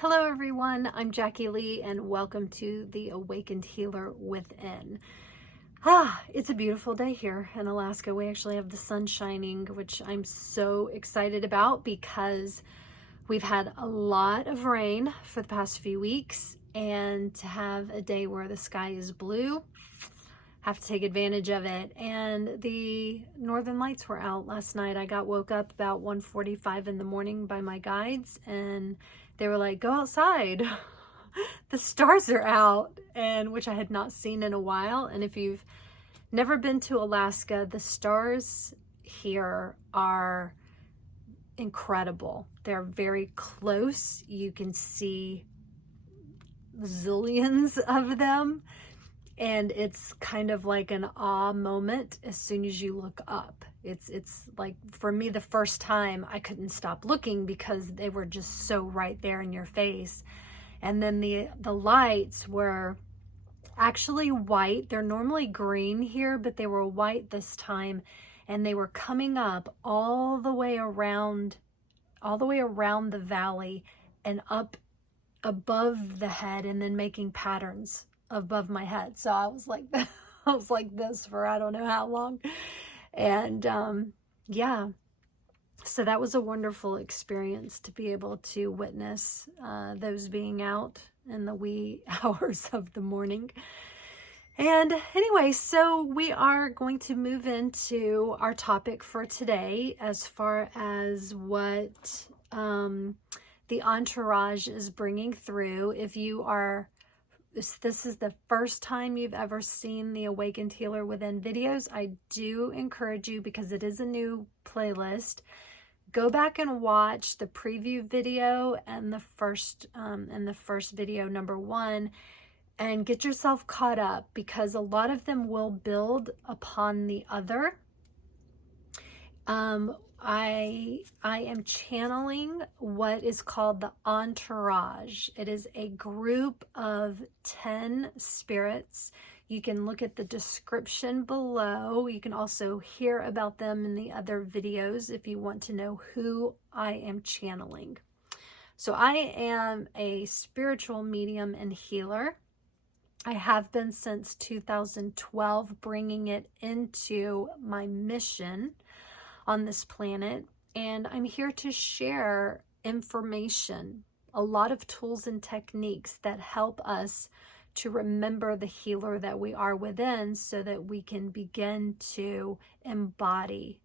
Hello everyone, I'm Jackie Lee and welcome to the Awakened Healer Within. It's a beautiful day here in Alaska. We actually have the sun shining, which I'm so excited about because we've had a lot of rain for the past few weeks, and to have a day where the sky is blue, have to take advantage of it. And the northern lights were out last night. I got woke up about 1:45 in the morning by my guides, and they were like, go outside. The stars are out, and which I had not seen in a while. And if you've never been to Alaska, the stars here are incredible. They're very close. You can see zillions of them. And it's kind of like an awe moment as soon as you look up. It's like, for me, the first time I couldn't stop looking because they were just so right there in your face. And then the lights were actually white. They're normally green here, but they were white this time, and they were coming up all the way around the valley and up above the head, and then making patterns above my head. So I was like this for I don't know how long. And yeah, so that was a wonderful experience to be able to witness those being out in the wee hours of the morning. And anyway, so we are going to move into our topic for today as far as what the Entourage is bringing through. If you are this is the first time you've ever seen the Awakened Healer Within videos, I do encourage you, because it is a new playlist, go back and watch the preview video and the first video, number 1, and get yourself caught up, because a lot of them will build upon the other. I am channeling what is called the Entourage. It is a group of 10 spirits. You can look at the description below. You can also hear about them in the other videos if you want to know who I am channeling. So I am a spiritual medium and healer. I have been since 2012, bringing it into my mission on this planet, and I'm here to share information, a lot of tools and techniques that help us to remember the healer that we are within, so that we can begin to embody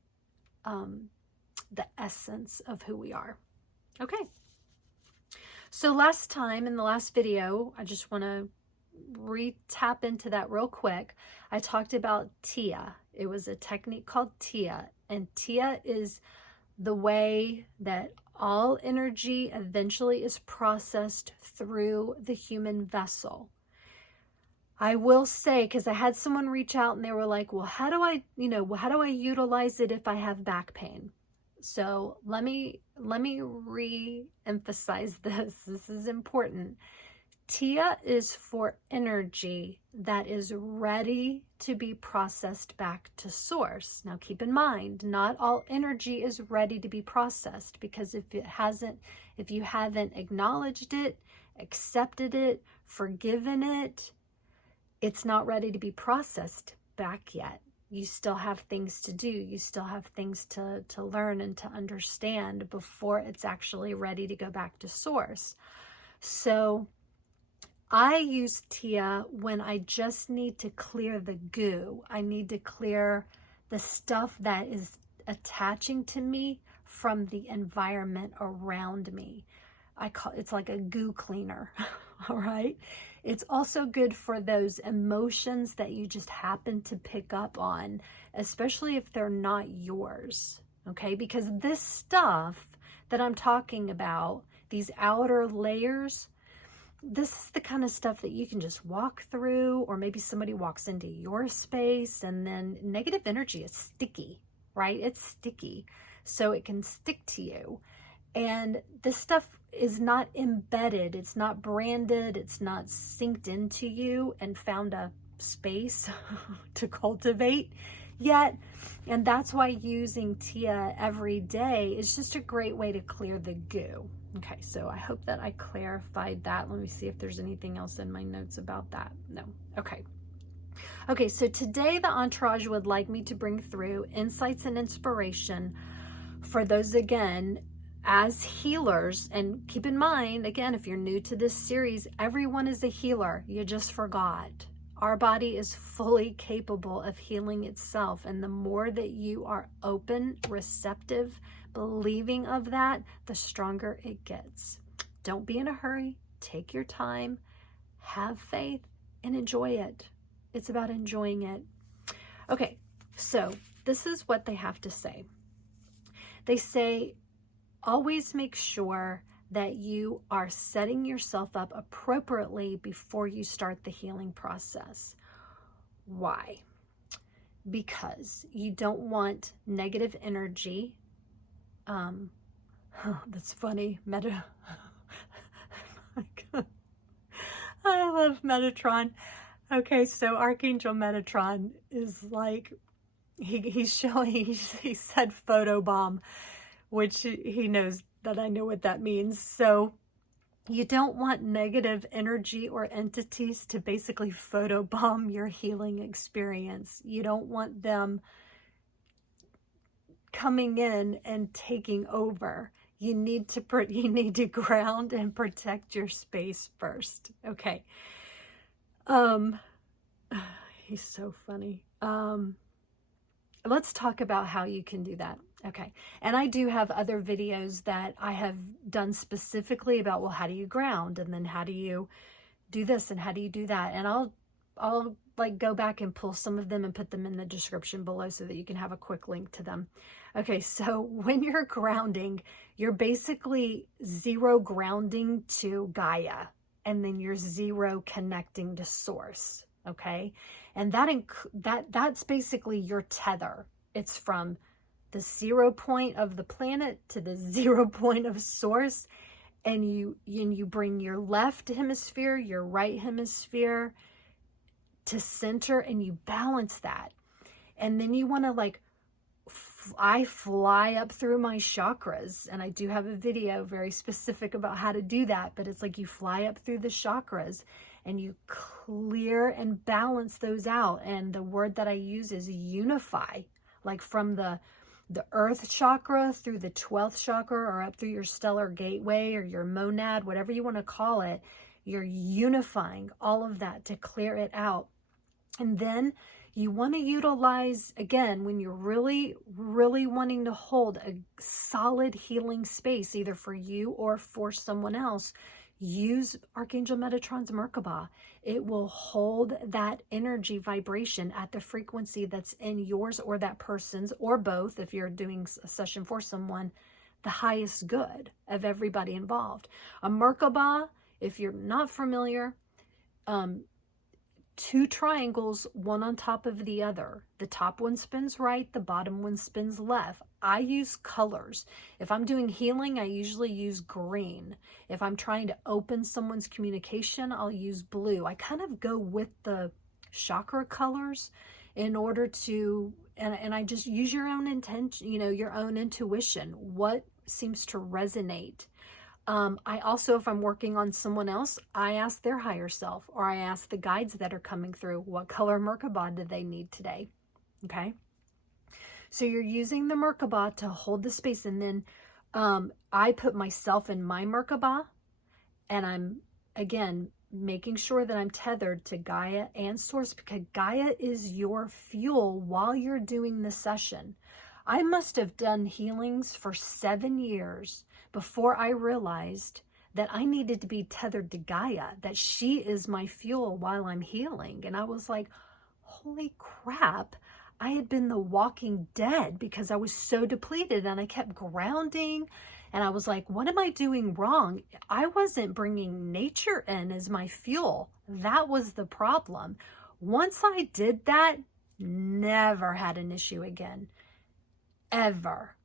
the essence of who we are. Okay, so last time in the last video, I just want to tap into that real quick. I talked about Tia. It was a technique called Tia, and Tia is the way that all energy eventually is processed through the human vessel. I will say, because I had someone reach out and they were like, well, how do I utilize it if I have back pain? So let me re-emphasize this. This is important. Tia is for energy that is ready to be processed back to source. Now keep in mind, not all energy is ready to be processed, because if you haven't acknowledged it, accepted it, forgiven it, it's not ready to be processed back yet. You still have things to do. You still have things to learn and to understand before it's actually ready to go back to source. So I use Tia when I just need to clear the goo. I need to clear the stuff that is attaching to me from the environment around me. It's like a goo cleaner, all right? It's also good for those emotions that you just happen to pick up on, especially if they're not yours, okay? Because this stuff that I'm talking about, these outer layers, this is the kind of stuff that you can just walk through, or maybe somebody walks into your space, and then negative energy is sticky, right? It's sticky, so it can stick to you. And this stuff is not embedded, it's not branded, it's not synced into you and found a space to cultivate yet. And that's why using Tia every day is just a great way to clear the goo. Okay, so I hope that I clarified that. Let me see if there's anything else in my notes about that. No. Okay. Okay, so today the Entourage would like me to bring through insights and inspiration for those, again, as healers. And keep in mind, again, if you're new to this series, everyone is a healer. You just forgot. Our body is fully capable of healing itself. And the more that you are open, receptive, believing of that, the stronger it gets. Don't be in a hurry. Take your time, have faith, and enjoy it. It's about enjoying it. Okay, so this is what they have to say. They say, always make sure that you are setting yourself up appropriately before you start the healing process. Why? Because you don't want negative energy. That's funny. I love Metatron. Okay, so Archangel Metatron is like, he's showing, he said photobomb, which he knows that I know what that means. So you don't want negative energy or entities to basically photobomb your healing experience. You don't want them coming in and taking over. You need to ground and protect your space first. Okay. He's so funny. Let's talk about how you can do that. Okay. And I do have other videos that I have done specifically about, well, how do you ground? And then how do you do this? And how do you do that? And I'll like go back and pull some of them and put them in the description below so that you can have a quick link to them. Okay. So when you're grounding, you're basically zero grounding to Gaia, and then you're zero connecting to source. Okay. And that's basically your tether. It's from the 0 point of the planet to the 0 point of source. And you bring your left hemisphere, your right hemisphere to center, and you balance that. And then you want to, like, I fly up through my chakras, and I do have a video very specific about how to do that, but it's like you fly up through the chakras and you clear and balance those out. And the word that I use is unify, like from the earth chakra through the 12th chakra, or up through your stellar gateway or your monad, whatever you want to call it. You're unifying all of that to clear it out. And then you want to utilize, again, when you're really, really wanting to hold a solid healing space, either for you or for someone else, use Archangel Metatron's Merkaba. It will hold that energy vibration at the frequency that's in yours or that person's, or both, if you're doing a session for someone, the highest good of everybody involved. A Merkaba, if you're not familiar, 2 triangles, one on top of the other. The top one spins right, the bottom one spins left. I use colors. If I'm doing healing, I usually use green. If I'm trying to open someone's communication, I'll use blue. I kind of go with the chakra colors in order to, and I just use your own intention, your own intuition. What seems to resonate? I also, if I'm working on someone else, I ask their higher self, or I ask the guides that are coming through, what color Merkaba do they need today? Okay. So you're using the Merkaba to hold the space. And then I put myself in my Merkaba, and I'm, again, making sure that I'm tethered to Gaia and source, because Gaia is your fuel while you're doing the session. I must have done healings for 7 years before I realized that I needed to be tethered to Gaia, that she is my fuel while I'm healing. And I was like, holy crap, I had been the walking dead because I was so depleted, and I kept grounding. And I was like, what am I doing wrong? I wasn't bringing nature in as my fuel. That was the problem. Once I did that, never had an issue again. Ever.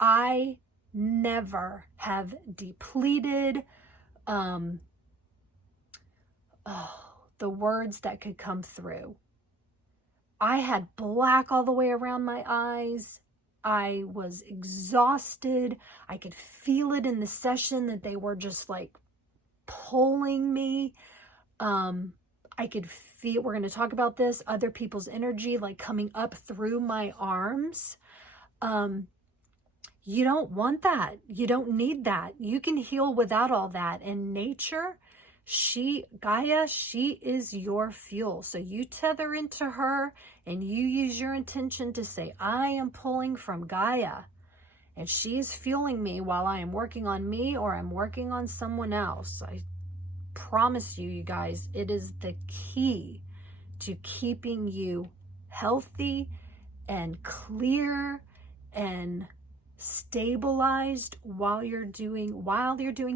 I never have depleted. The words that could come through. I had black all the way around my eyes. I was exhausted. I could feel it in the session that they were just like pulling me. I could feel, we're going to talk about this, other people's energy like coming up through my arms. You don't want that. You don't need that. You can heal without all that. And nature, Gaia, she is your fuel. So you tether into her and you use your intention to say, I am pulling from Gaia and she is fueling me while I am working on me or I'm working on someone else. I promise you, you guys, it is the key to keeping you healthy and clear and stabilized while you're doing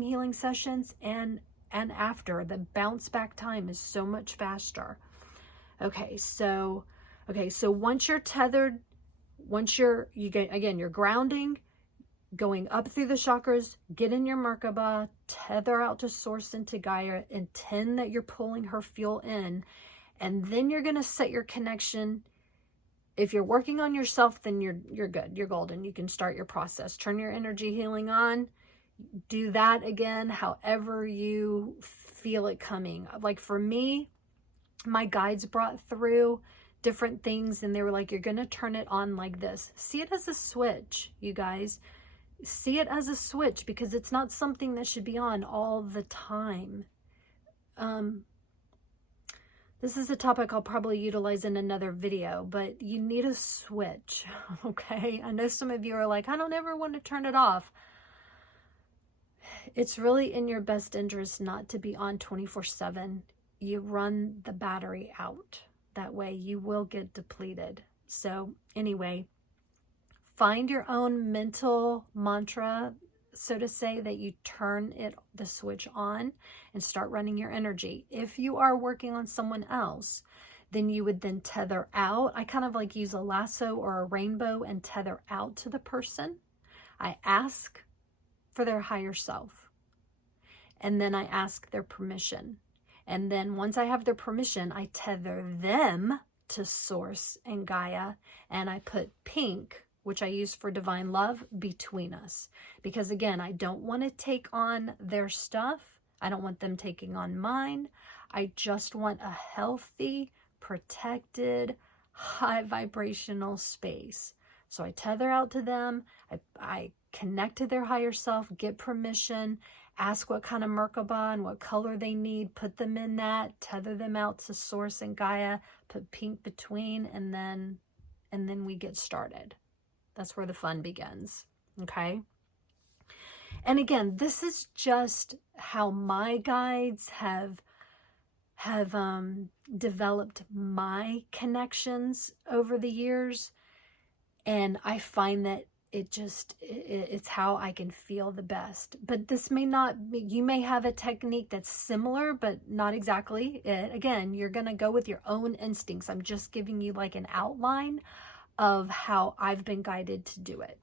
healing sessions and after. The bounce back time is so much faster. Okay, so once you're tethered, you're grounding, going up through the chakras, get in your Merkaba, tether out to source into Gaia, intend that you're pulling her fuel in, and then you're going to set your connection. If you're working on yourself, then you're good. You're golden. You can start your process. Turn your energy healing on. Do that again, however you feel it coming. Like for me, my guides brought through different things and they were like, you're going to turn it on like this. See it as a switch, you guys. See it as a switch because it's not something that should be on all the time. This is a topic I'll probably utilize in another video, but you need a switch, okay? I know some of you are like, I don't ever want to turn it off. It's really in your best interest not to be on 24/7. You run the battery out. That way you will get depleted. So anyway, find your own mental mantra, so to say, that you turn the switch on and start running your energy. If you are working on someone else, then you would then tether out. I kind of like use a lasso or a rainbow and tether out to the person. I ask for their higher self. And then I ask their permission. And then once I have their permission, I tether them to Source and Gaia. And I put pink, which I use for divine love, between us. Because again, I don't want to take on their stuff. I don't want them taking on mine. I just want a healthy, protected, high vibrational space. So I tether out to them. I connect to their higher self, get permission, ask what kind of Merkaba and what color they need, put them in that, tether them out to Source and Gaia, put pink between, and then we get started. That's where the fun begins, okay? And again, this is just how my guides have developed my connections over the years. And I find that it's how I can feel the best. But this may not be, you may have a technique that's similar, but not exactly it. Again, you're going to go with your own instincts. I'm just giving you like an outline of how I've been guided to do it.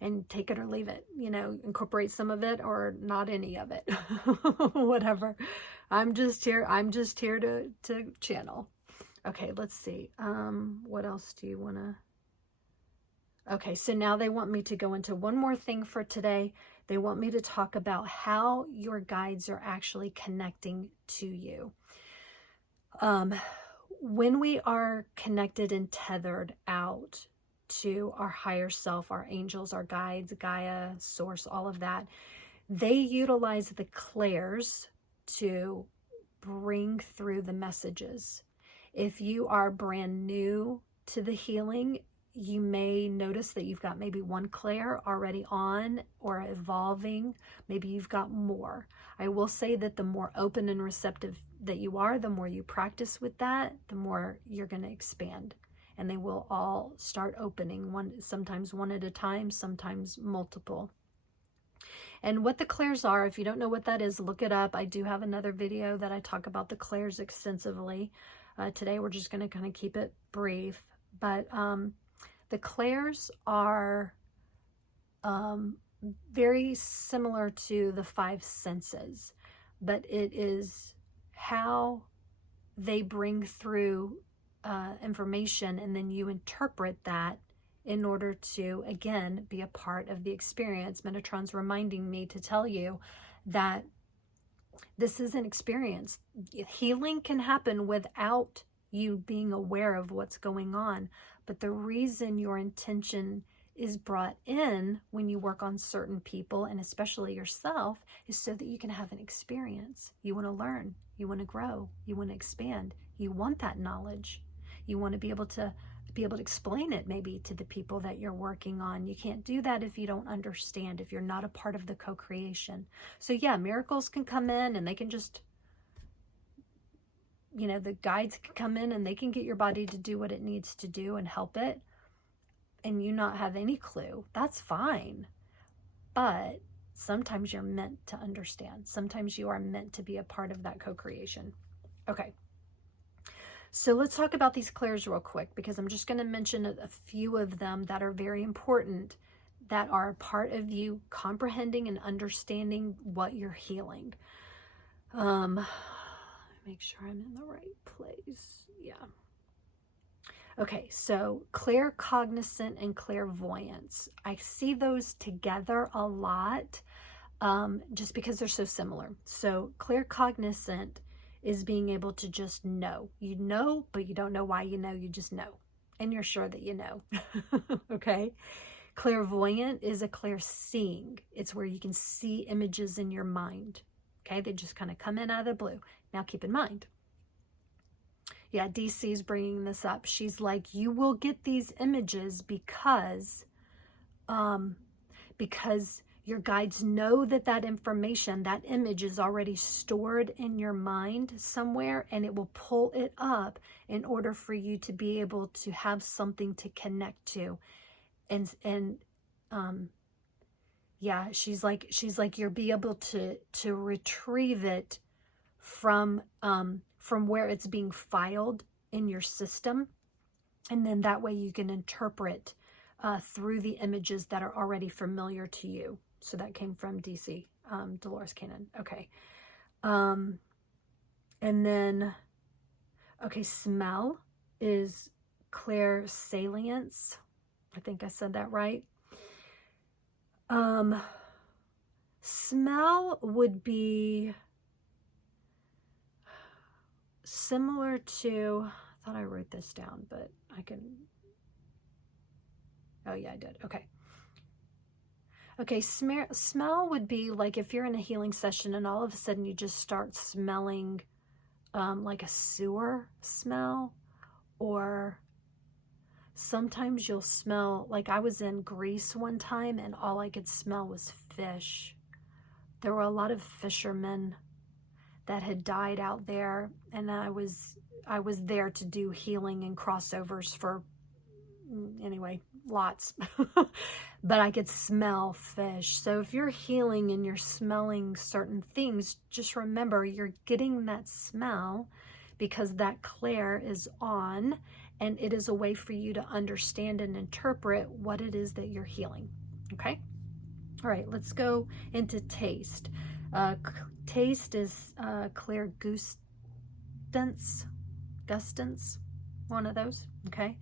And take it or leave it, incorporate some of it or not any of it, whatever. I'm just here to channel. Okay, let's see. What else do you want to? Okay, so now they want me to go into one more thing for today. They want me to talk about how your guides are actually connecting to you. When we are connected and tethered out to our higher self, our angels, our guides, Gaia, Source, all of that, they utilize the Clairs to bring through the messages. If you are brand new to the healing, you may notice that you've got maybe one Clair already on or evolving. Maybe you've got more. I will say that the more open and receptive that you are, the more you practice with that, the more you're going to expand. And they will all start opening, sometimes one at a time, sometimes multiple. And what the Clairs are, if you don't know what that is, look it up. I do have another video that I talk about the Clairs extensively. Today we're just going to kind of keep it brief. But the Clairs are very similar to the five senses, but it is how they bring through information, and then you interpret that in order to, again, be a part of the experience. Metatron's reminding me to tell you that this is an experience. Healing can happen without you being aware of what's going on. But the reason your intention is brought in when you work on certain people, and especially yourself, is so that you can have an experience. You want to learn, you want to grow, you want to expand, you want that knowledge. You want to be able to explain it maybe to the people that you're working on. You can't do that if you don't understand, if you're not a part of the co-creation. So yeah, miracles can come in and they can just, you know, the guides can come in and they can get your body to do what it needs to do and help it, and you not have any clue. That's fine. But sometimes you're meant to understand. Sometimes you are meant to be a part of that co-creation. Okay. So let's talk about these clairs real quick, because I'm just going to mention a few of them that are very important, that are a part of you comprehending and understanding what you're healing. Make sure I'm in the right place. Yeah. Okay, so claircognizant and clairvoyance. I see those together a lot, just because they're so similar. So claircognizant is being able to just know. You know, but you don't know why you know, you just know. And you're sure that you know. Okay? Clairvoyant is a clear seeing. It's where you can see images in your mind. Okay? They just kind of come in out of the blue. Now keep in mind. Yeah, DC's bringing this up. She's like, you will get these images because your guides know that information, that image is already stored in your mind somewhere, and it will pull it up in order for you to be able to have something to connect to. And yeah, she's like you'll be able to retrieve it from where it's being filed in your system, and then that way you can interpret through the images that are already familiar to you. So that came from DC, Delores Cannon. Okay. And then, okay, smell is clairsalience. I think I said that right. Smell would be similar to, I thought I wrote this down, but I can, oh yeah, I did. Okay. Okay, smell would be like if you're in a healing session and all of a sudden you just start smelling like a sewer smell, or sometimes you'll smell, like I was in Greece one time and all I could smell was fish. There were a lot of fishermen that had died out there, and I was there to do healing and crossovers for, anyway, lots. But I could smell fish. So if you're healing and you're smelling certain things, just remember you're getting that smell because that clair is on, and it is a way for you to understand and interpret what it is that you're healing. Okay? All right, let's go into taste. Taste is clairgustance, one of those. Okay?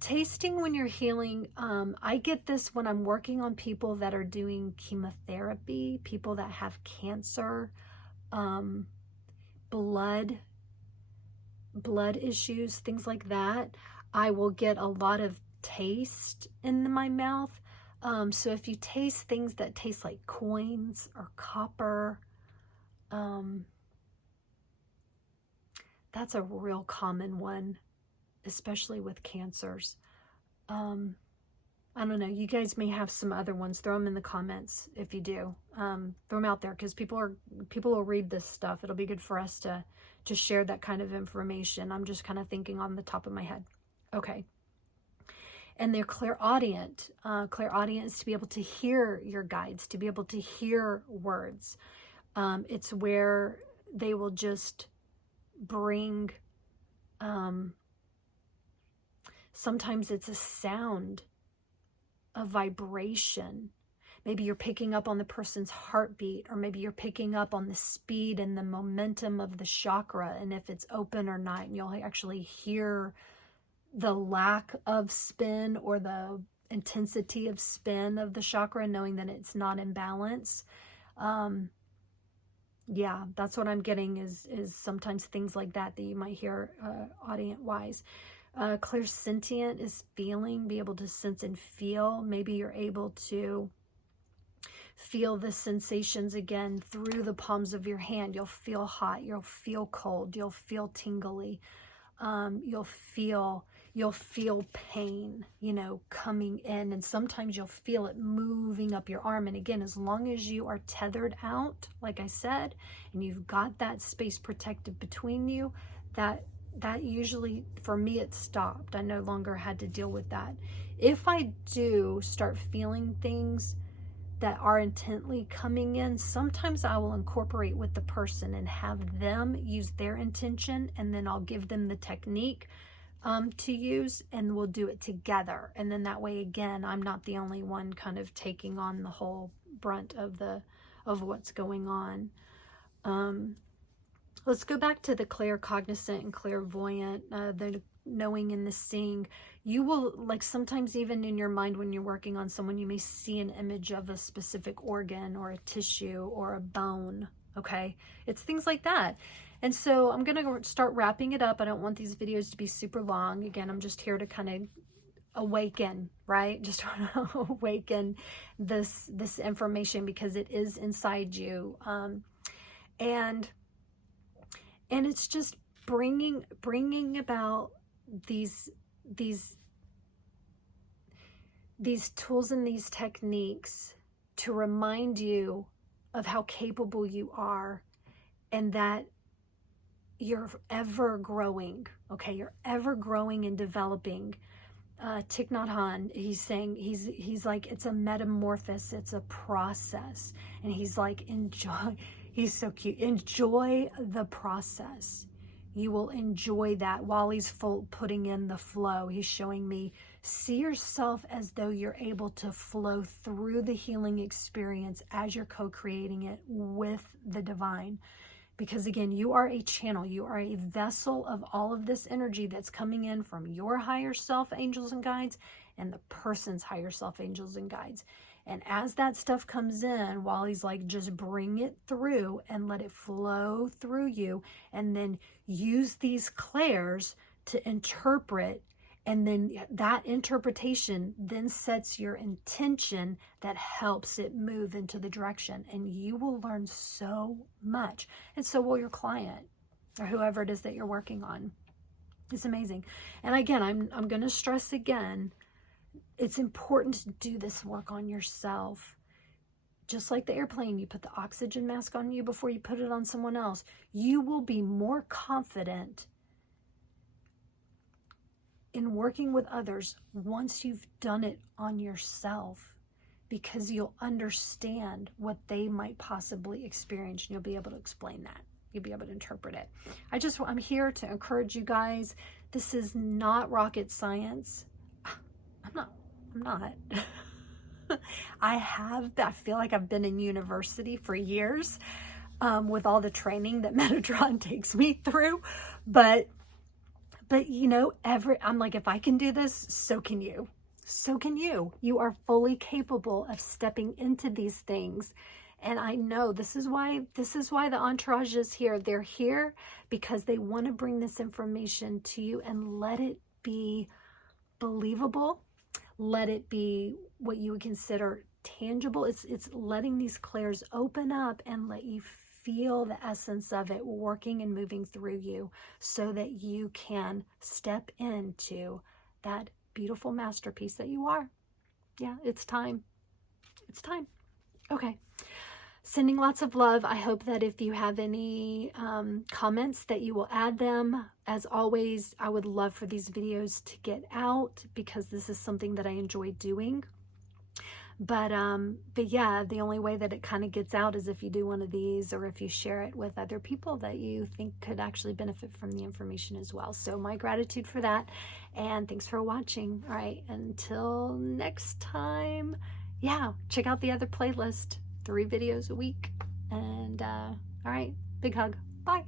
Tasting when you're healing, I get this when I'm working on people that are doing chemotherapy, people that have cancer, blood issues, things like that. I will get a lot of taste in my mouth. So if you taste things that taste like coins or copper, that's a real common one, especially with cancers. I don't know, you guys may have some other ones. Throw them in the comments if you do. Throw them out there, because people will read this stuff. It'll be good for us to share that kind of information. I'm just kind of thinking on the top of my head. Okay. And they're clairaudient. Clairaudient is to be able to hear your guides, to be able to hear words. It's where they will just bring, sometimes it's a sound, a vibration. Maybe you're picking up on the person's heartbeat, or maybe you're picking up on the speed and the momentum of the chakra, and if it's open or not. And you'll actually hear the lack of spin or the intensity of spin of the chakra, knowing that it's not in balance. Yeah, that's what I'm getting is sometimes things like that you might hear audience wise. Clairsentient is feeling, be able to sense and feel. Maybe you're able to feel the sensations again through the palms of your hand. You'll feel hot, you'll feel cold, you'll feel tingly, you'll feel pain, you know, coming in, and sometimes you'll feel it moving up your arm. And again, as long as you are tethered out, like I said, and you've got that space protected between you, that usually, for me, it stopped. I no longer had to deal with that. If I do start feeling things that are intently coming in, sometimes I will incorporate with the person and have them use their intention, and then I'll give them the technique to use, and we'll do it together. And then that way, again, I'm not the only one kind of taking on the whole brunt of what's going on. Let's go back to the claircognizant and clairvoyant, the knowing and the seeing. You will, like, sometimes even in your mind when you're working on someone, you may see an image of a specific organ or a tissue or a bone. Okay, it's things like that. And so I'm gonna start wrapping it up. I don't want these videos to be super long. Again, I'm just here to kind of awaken, right? Just want to awaken this information, because it is inside you, and it's just bringing about these tools and these techniques to remind you of how capable you are, and that you're ever growing. Okay, you're ever growing and developing. Thich Nhat Hanh, he's saying, he's like, it's a metamorphosis, it's a process. And he's like, enjoy, he's so cute, enjoy the process. You will enjoy that. Wally's putting in the flow. He's showing me, see yourself as though you're able to flow through the healing experience as you're co-creating it with the divine. Because again, you are a channel, you are a vessel of all of this energy that's coming in from your higher self angels and guides and the person's higher self angels and guides. And as that stuff comes in, Wally's like, just bring it through and let it flow through you, and then use these clairs to interpret. And then that interpretation then sets your intention that helps it move into the direction. And you will learn so much. And so will your client or whoever it is that you're working on. It's amazing. And again, I'm going to stress again, it's important to do this work on yourself. Just like the airplane, you put the oxygen mask on you before you put it on someone else. You will be more confident in working with others once you've done it on yourself, because you'll understand what they might possibly experience, and you'll be able to explain that. You'll be able to interpret it. I'm here to encourage you guys. This is not rocket science. I'm not. I feel like I've been in university for years with all the training that Metatron takes me through, but you know, I'm like, if I can do this, so can you. So can you. You are fully capable of stepping into these things. And I know this is why the Entourage is here. They're here because they want to bring this information to you and let it be believable. Let it be what you would consider tangible. It's letting these clairs open up and let you feel the essence of it working and moving through you, so that you can step into that beautiful masterpiece that you are. Yeah, it's time. It's time. Okay. Sending lots of love. I hope that if you have any comments, that you will add them. As always, I would love for these videos to get out, because this is something that I enjoy doing. But yeah, the only way that it kind of gets out is if you do one of these, or if you share it with other people that you think could actually benefit from the information as well. So my gratitude for that, and thanks for watching. All right, until next time, yeah, check out the other playlist, 3 videos a week. And all right, big hug. Bye.